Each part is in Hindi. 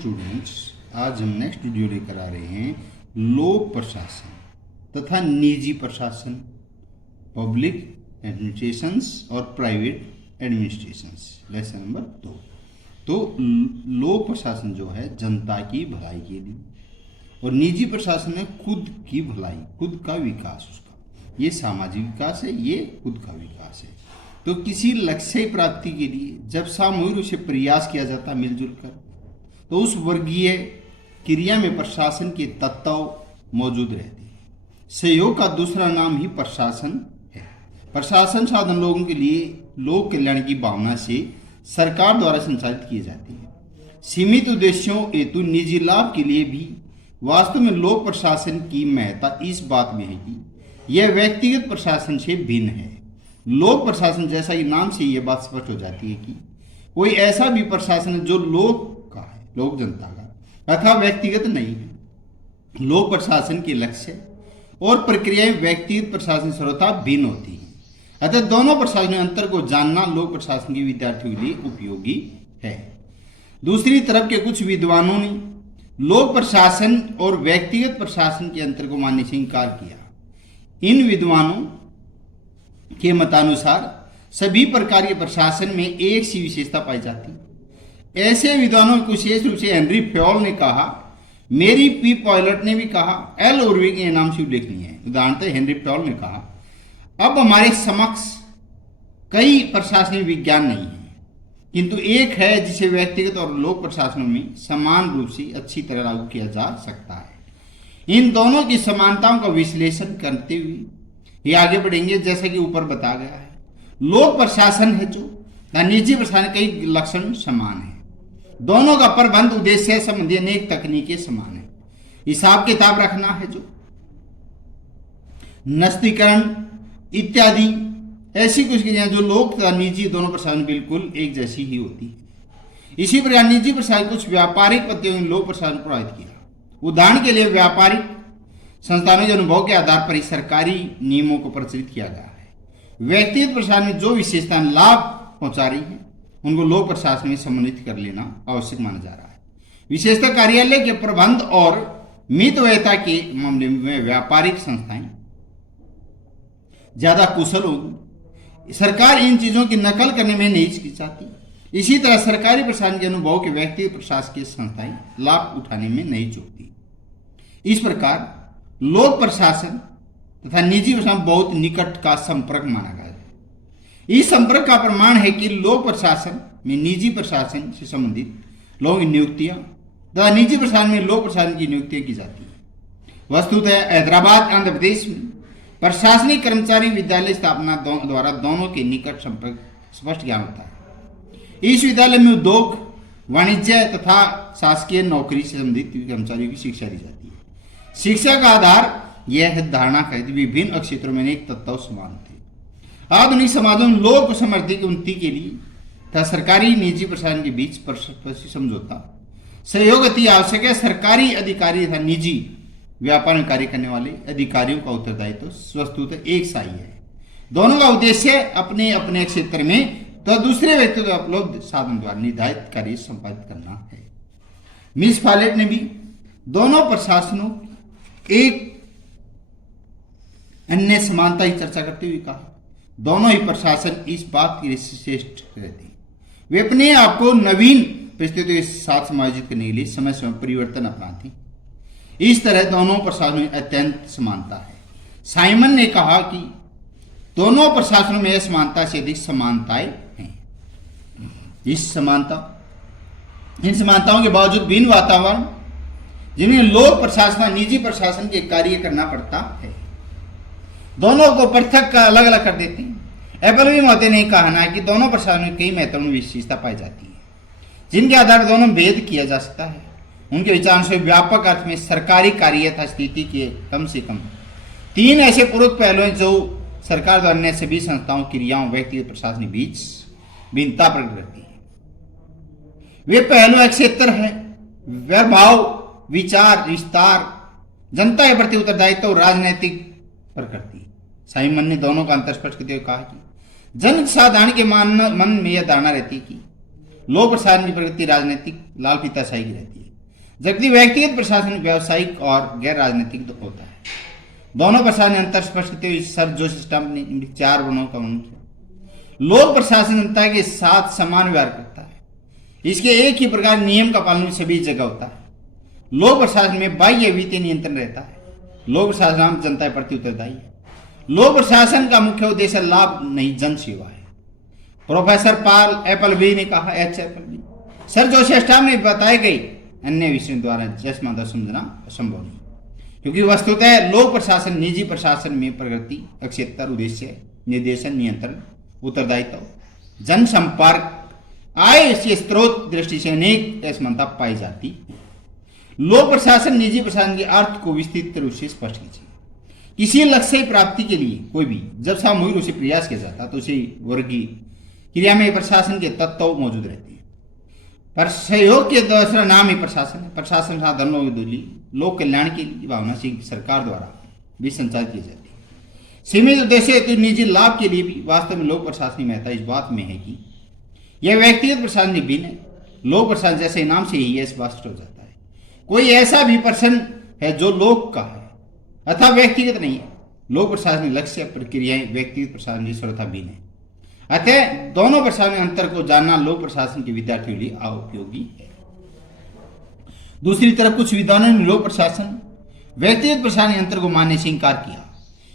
स्टूडेंट्स, आज हम नेक्स्ट वीडियो लेकर आ रहे हैं लोक प्रशासन तथा निजी प्रशासन, पब्लिक एडमिनिस्ट्रेशंस और प्राइवेट एडमिनिस्ट्रेशंस, लेसन नंबर 2। तो लोक प्रशासन जो है जनता की भलाई के लिए और निजी प्रशासन है खुद की भलाई, खुद का विकास, उसका ये सामाजिक विकास है, ये खुद का विकास है। तो किसी लक्ष्य प्राप्ति के लिए जब सामूहिक रूप से प्रयास किया जाता है मिलजुल कर, तो उस वर्गीय क्रिया में प्रशासन के तत्व मौजूद रहते हैं। सहयोग का दूसरा नाम ही प्रशासन है। प्रशासन साधन लोगों के लिए लोक कल्याण की भावना से सरकार द्वारा संचालित किए जाते हैं। सीमित उद्देश्यों हेतु निजी लाभ के लिए भी वास्तव में लोक प्रशासन की महत्ता इस बात में है कि यह व्यक्तिगत प्रशासन से भिन्न है। लोक प्रशासन जैसा कि नाम से यह बात स्पष्ट हो जाती है कि कोई ऐसा भी प्रशासन है जो लोक का है, लोक जनता का, अथवा व्यक्तिगत नहीं है। लोक प्रशासन के लक्ष्य और प्रक्रियाएं व्यक्तिगत प्रशासन से भिन्न होती हैं। अतः दोनों प्रशासन अंतर को जानना लोक प्रशासन के विद्यार्थियों के लिए उपयोगी है। दूसरी तरफ के कुछ विद्वानों ने लोक प्रशासन और व्यक्तिगत प्रशासन के अंतर को मानने से इनकार किया। इन विद्वानों के मतानुसार सभी प्रकार के प्रशासन में एक सी विशेषता पाई जाती। ऐसे विद्वानों को विशेष रूप से हेनरी फ्योल ने कहा, मेरी पी पॉयलट ने भी कहा, एल ओरविक के नाम से उल्लेखनीय है। उदाहरणतः हेनरी फ्योल ने कहा, अब हमारे समक्ष कई प्रशासनिक विज्ञान नहीं है, किंतु एक है जिसे व्यक्तिगत और लोक प्रशासनों में समान रूप से अच्छी तरह लागू किया जा सकता है। इन दोनों की समानताओं का विश्लेषण करते हुए ये आगे बढ़ेंगे। जैसा कि ऊपर बताया गया है, लोक प्रशासन है जो निजी प्रशासन कई लक्षण समान है। दोनों का प्रबंध उद्देश्य संबंधी अनेक तकनीकें समान है। हिसाब किताब रखना है जो नस्तीकरण इत्यादि ऐसी कुछ चीजें जो लोक तथा निजी दोनों प्रशासन बिल्कुल एक जैसी ही होती है। इसी प्रकार निजी प्रशासन कुछ व्यापारिक पद्धतियों ने लोक प्रशासन प्रभावित किया। उदाहरण के लिए व्यापारिक संस्थानों के अनुभव के आधार पर ही सरकारी नियमों को प्रचलित किया गया है। व्यक्तिगत प्रशासन में जो विशेषताएं लाभ पहुंचा रही है उनको लोक प्रशासन में सम्मिलित कर लेना आवश्यक माना जा रहा है। विशेषतः कार्यालय के प्रबंध और मितव्ययता के मामले में व्यापारिक संस्थाएं ज्यादा कुशल होगी। सरकार इन चीजों की नकल करने में नहीं हिचकिचाती। इसी तरह सरकारी प्रशासन के अनुभव के व्यक्तिगत प्रशासकीय संस्थाएं लाभ उठाने में नहीं चूकती। इस प्रकार लोक प्रशासन तथा निजी प्रशासन बहुत निकट का संपर्क माना गया है। इस संपर्क का प्रमाण है कि लोक प्रशासन में निजी प्रशासन से संबंधित लोगों की नियुक्तियां तथा निजी प्रशासन में लोक प्रशासन की नियुक्तियां की जाती है। वस्तुतः हैदराबाद आंध्र प्रदेश में प्रशासनिक कर्मचारी विद्यालय स्थापना द्वारा दोनों के निकट संपर्क स्पष्ट ज्ञान होता है। इस विद्यालय में उद्योग, वाणिज्य तथा शासकीय नौकरी से संबंधित कर्मचारियों की शिक्षा दी जाती है। शिक्षा का आधार यह धारणा है कि विभिन्न क्षेत्रों में अनेक तत्व समान थे। आधुनिक समाजों में लोक समृद्धि की उन्नति के लिए तथा सरकारी निजी प्रशासन के बीच परस्पर समझौता सहयोग अति आवश्यक है। सरकारी अधिकारी तथा निजी व्यापार में कार्य करने वाले अधिकारियों का उत्तरदायित्व वस्तुतः एक सा ही है। दोनों का उद्देश्य अपने अपने क्षेत्र में तो दूसरे व्यक्ति को उपलब्ध साधन द्वारा निर्धारित कार्य संपादित करना है। मिस फॉलेट ने भी दोनों प्रशासनों एक अन्य समानता की चर्चा करते हुए कहा, दोनों ही प्रशासन इस बात के लिए श्रेष्ठ रहते हैं, वे अपने आप को नवीन परिस्थितियों के साथ समायोजित करने के लिए समय समय परिवर्तन अपनाते हैं। इस तरह दोनों प्रशासनों में अत्यंत समानता है। साइमन ने कहा कि दोनों प्रशासनों में समानता से अधिक समानताएं हैं। इन समानताओं के बावजूद भिन्न वातावरण जिन्हें लोक प्रशासन और निजी प्रशासन के कार्य करना पड़ता है, दोनों को पृथक का अलग अलग कर देते हैं। एपलवी महोदय ने कहा है कि दोनों प्रशासन में कई महत्वपूर्ण विशेषता पाई जाती है जिनके आधार पर दोनों भेद किया जा सकता है। उनके विचार से व्यापक अर्थ में सरकारी कार्य यथा स्थिति के कम से कम 3 ऐसे पूर्वक पहलू हैं जो सरकार द्वारा अन्य सभी संस्थाओं, क्रियाओं, व्यक्तिगत प्रशासन के बीच भिन्नता प्रकट करती है। वे पहलू एक क्षेत्र है व्यवभाव, विचार, विस्तार, जनता के प्रति उत्तरदायित्व और राजनैतिक प्रकृति। साइमन ने दोनों का अंतर स्पष्ट करते हुए कहा कि जन साधारण के मन में यह धारणा रहती है कि लोक प्रशासन की प्रकृति राजनीतिक लाल फीताशाही की रहती है, जबकि व्यक्तिगत प्रशासन व्यावसायिक और गैर राजनीतिक होता है। दोनों प्रशासन में अंतर स्पष्ट करते हुए सर जोसेफ स्टम्प ने 4 वर्णों का वर्णन किया। लोक प्रशासन जनता के साथ समान व्यवहार करता है। इसके एक ही प्रकार नियम का पालन सभी जगह होता है। लोक प्रशासन में बाह्य वित्तीय नियंत्रण रहता है। लोक प्रशासन आम जनता के प्रति उत्तरदायी है। लोक प्रशासन का मुख्य उद्देश्य लाभ नहीं जन सेवा है। प्रोफेसर पॉल एपलबी ने कहा, एच एपलबी, सर जोसेफ स्टम्प ने बताए गई अन्य विषयों द्वारा जसमादा समझना असंभव नहीं, क्योंकि वस्तुतः लोक प्रशासन निजी प्रशासन में प्रगति, अक्षेत्र, उद्देश्य, निर्देशन, नियंत्रण, उत्तरदायित्व, जनसंपर्क, आय के स्रोत दृष्टि से अनेक असमानता पाई जाती है। लोक प्रशासन निजी प्रशासन के अर्थ को विस्तृत रूप से स्पष्ट कीजिए। किसी लक्ष्य प्राप्ति के लिए कोई भी जब सामूहिक रूप से प्रयास किया जाता तो उसी वर्गीय क्रिया में प्रशासन के तत्व मौजूद रहते हैं। पर सहयोग के दूसरा नाम ही प्रशासन है। प्रशासन साधनों की दूरी लोक कल्याण की भावना से सरकार द्वारा भी संचालित की जाती है। सीमित उद्देश्य हेतु निजी लाभ के लिए भी वास्तव में लोक प्रशासनिक महत्ता इस बात में है कि यह व्यक्तिगत प्रशासन से भिन्न है। लोक प्रशासन जैसे नाम से ही यह स्पष्ट हो जाता है। कोई ऐसा भी प्रशासन है जो लोक का है अथवा व्यक्तिगत नहीं है। लोक प्रशासनिक लक्ष्य, प्रक्रियाएं व्यक्तिगत प्रशासन की सर्वथा भिन्न है। अतः दोनों प्रशासन के अंतर को जानना लोक प्रशासन के विद्यार्थियों के लिए उपयोगी है। दूसरी तरफ कुछ विद्वानों ने लोक प्रशासन व्यक्तिगत प्रशासन के अंतर को मानने से इंकार किया।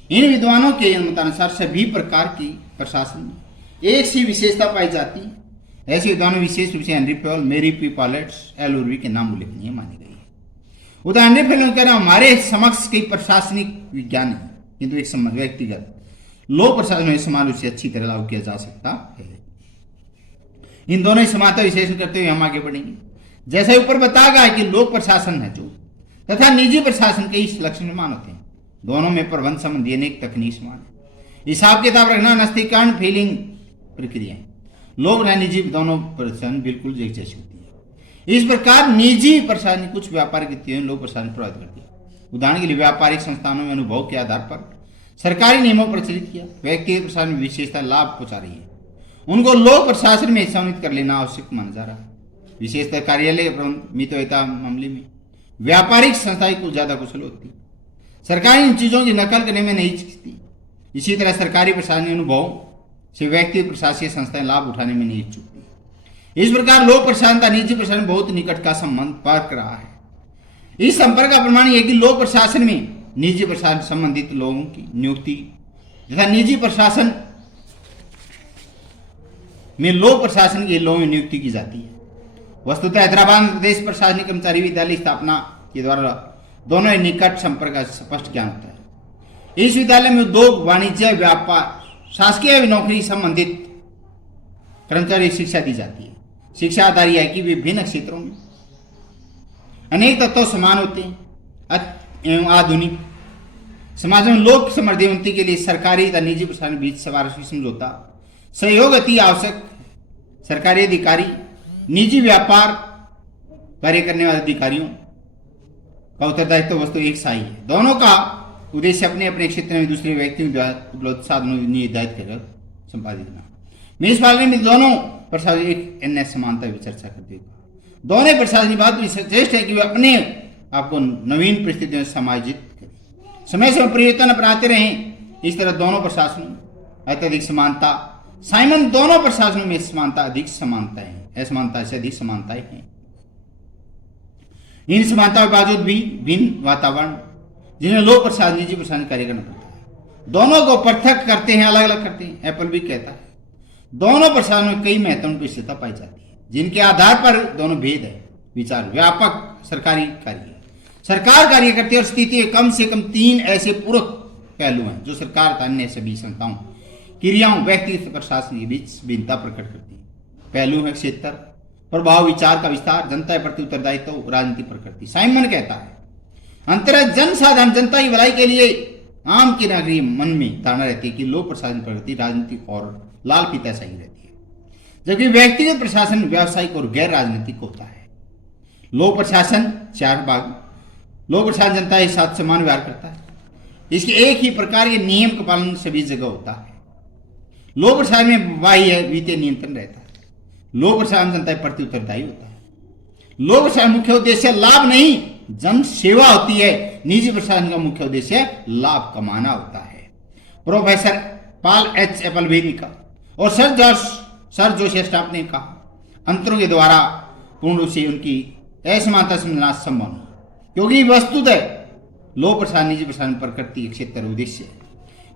इन विद्वानों के मतानुसार सभी प्रकार की प्रशासन में एक सी विशेषता पाई जाती है। ऐसे विद्वानों विशेष रूप से हेनरी फेल, मेरी पी पॉलेट्स, एल उर्वी के नाम उल्लेखनीय मानी गई है। उदाहरण हेनरी फेल कहना हमारे समक्ष कई प्रशासनिक विज्ञान है, किंतु एक व्यक्तिगत लोक प्रशासन में समान रूप से अच्छी तरह लागू किया जा सकता है। इन दोनों ही समानता विश्लेषण करते हुए हम आगे बढ़ेंगे। जैसा ऊपर बताया गया कि लोक प्रशासन है जो तथा निजी प्रशासन के इस लक्षण समान होते हैं। दोनों में प्रबंध संबंधी अनेक तकनीक समान है। हिसाब किताब रखना, नस्तीकरण, फीलिंग प्रक्रिया, लोक व निजी दोनों प्रशासन बिल्कुल एक जैसी होती है। इस प्रकार निजी प्रशासन कुछ व्यापारिक गतिविधियों लोक प्रशासन प्रभावित करती है। उदाहरण के लिए व्यापारिक संस्थानों में अनुभव के आधार पर सरकारी नियमों पर प्रचलित किया। व्यक्तिगत प्रशासन में विशेषता लाभ पहुंचा रही है, उनको लोक प्रशासन में सम्मिलित कर लेना आवश्यक माना जा रहा है। विशेषतः कार्यालय प्रबंध मितव्ययिता मामले में व्यापारिक संस्थाएं कुछ ज्यादा कुशल होती है, सरकारी चीजों की नकल करने में नहीं चुकती। इसी तरह सरकारी प्रशासनिक अनुभव से व्यक्तिगत प्रशासनिक संस्थाएं लाभ उठाने में नहीं चुकती। इस प्रकार लोक प्रशासन का निजी प्रशासन बहुत निकट का संबंध पर्क रहा है। इस संपर्क का प्रमाण यह कि लोक प्रशासन में निजी प्रशासन संबंधित लोगों की नियुक्ति तथा निजी प्रशासन में लोक प्रशासन के लोगों की नियुक्ति की जाती है। वस्तुतः हैदराबाद में प्रदेश प्रशासनिक कर्मचारी विद्यालय स्थापना के द्वारा दोनों ही निकट संपर्क का स्पष्ट ज्ञान होता है। इस विद्यालय में उद्योग, वाणिज्य, व्यापार, शासकीय नौकरी संबंधित कर्मचारी शिक्षा दी जाती है। शिक्षा आधारित है कि विभिन्न क्षेत्रों में अनेक तत्व समान होते हैं एवं आधुनिक समाज में लोक समृद्धि के लिए सरकारी तथा निजी प्रशासन बीच समावेशी समझौता सहयोग अति आवश्यक। सरकारी अधिकारी निजी व्यापार कार्य करने वाले अधिकारियों का उत्तरदायित्व वस्तु एक सा ही है। दोनों का उद्देश्य अपने अपने क्षेत्र में दूसरे व्यक्तियों द्वारा उपलब्ध साधनों निर्धारित कर संपादित करना। मैं इस बारे में दोनों प्रशासन एक अन्य समानता की चर्चा करते हुए दोनों प्रशासनिक बात भी श्रेष्ठ है कि वे अपने आपको नवीन परिस्थितियों में समायोजित करें, समय समय परिवर्तन अपनाते रहें। इस तरह दोनों प्रशासनों अत्यधिक समानता साइमन दोनों प्रशासनों में समानता अधिक समानताएं हैं, असमानता से अधिक समानताएं हैं। इन समानताओं के बावजूद भी भिन्न वातावरण जिन्हें लोक प्रशासन निजी प्रशासन कार्य करना पड़ता है, दोनों को पृथक करते हैं, अलग अलग करते हैं। एप्पल भी कहता है दोनों प्रशासनों में कई महत्वपूर्ण विशेषता पाई जाती है जिनके आधार पर दोनों भेद है। विचार व्यापक सरकारी कार्य, सरकार कार्य करती है और स्थिति के कम से कम 3 ऐसे पूरक पहलू हैं जो सरकार तथा अन्य सभी संस्थाओं क्रियाओं व्यक्तिगत प्रशासन के बीच भिन्नता प्रकट करती है। पहलू है क्षेत्र, प्रभाव, विचार का विस्तार, जनता के प्रति उत्तरदायित्व, राजनीति प्रकृति। साइमन कहता है अंततः जन साधारण जनता की भलाई के लिए आम के नागरिक मन में धारणा रहती है कि लोक प्रशासन प्रगति राजनीतिक और लाल फीता सही रहती है, जबकि व्यक्तिगत प्रशासन व्यावसायिक और गैर राजनीतिक होता है। लोक प्रशासन 4 भाग। लोक प्रशासन जनता के साथ समान व्यवहार करता है। इसके एक ही प्रकार के नियम का पालन सभी जगह होता है। लोक प्रशासन में बाह्य वित्तीय नियंत्रण रहता है। लोक प्रशासन जनता के प्रति उत्तरदायी होता है। लोक प्रशासन मुख्य उद्देश्य लाभ नहीं जन सेवा होती है, निजी प्रशासन का मुख्य उद्देश्य लाभ कमाना होता है। प्रोफेसर पॉल एच एपलबी ने कहा और सर जोसेफ स्टाफ ने कहा अंतरों के द्वारा पूर्ण रूप से उनकी असमानता समझना संभव है, क्योंकि वस्तुतः लोक प्रशासन निजी प्रशासन प्रकृति के क्षेत्र उद्देश्य है।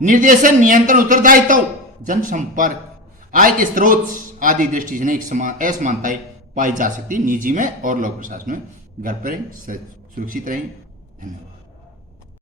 निर्देशन, नियंत्रण, उत्तरदायित्व, जनसंपर्क, आय के स्रोत आदि दृष्टि से एक असमानताएं पाई जा सकती निजी में और लोक प्रशासन में। घर पर रहें, सुरक्षित रहें। धन्यवाद।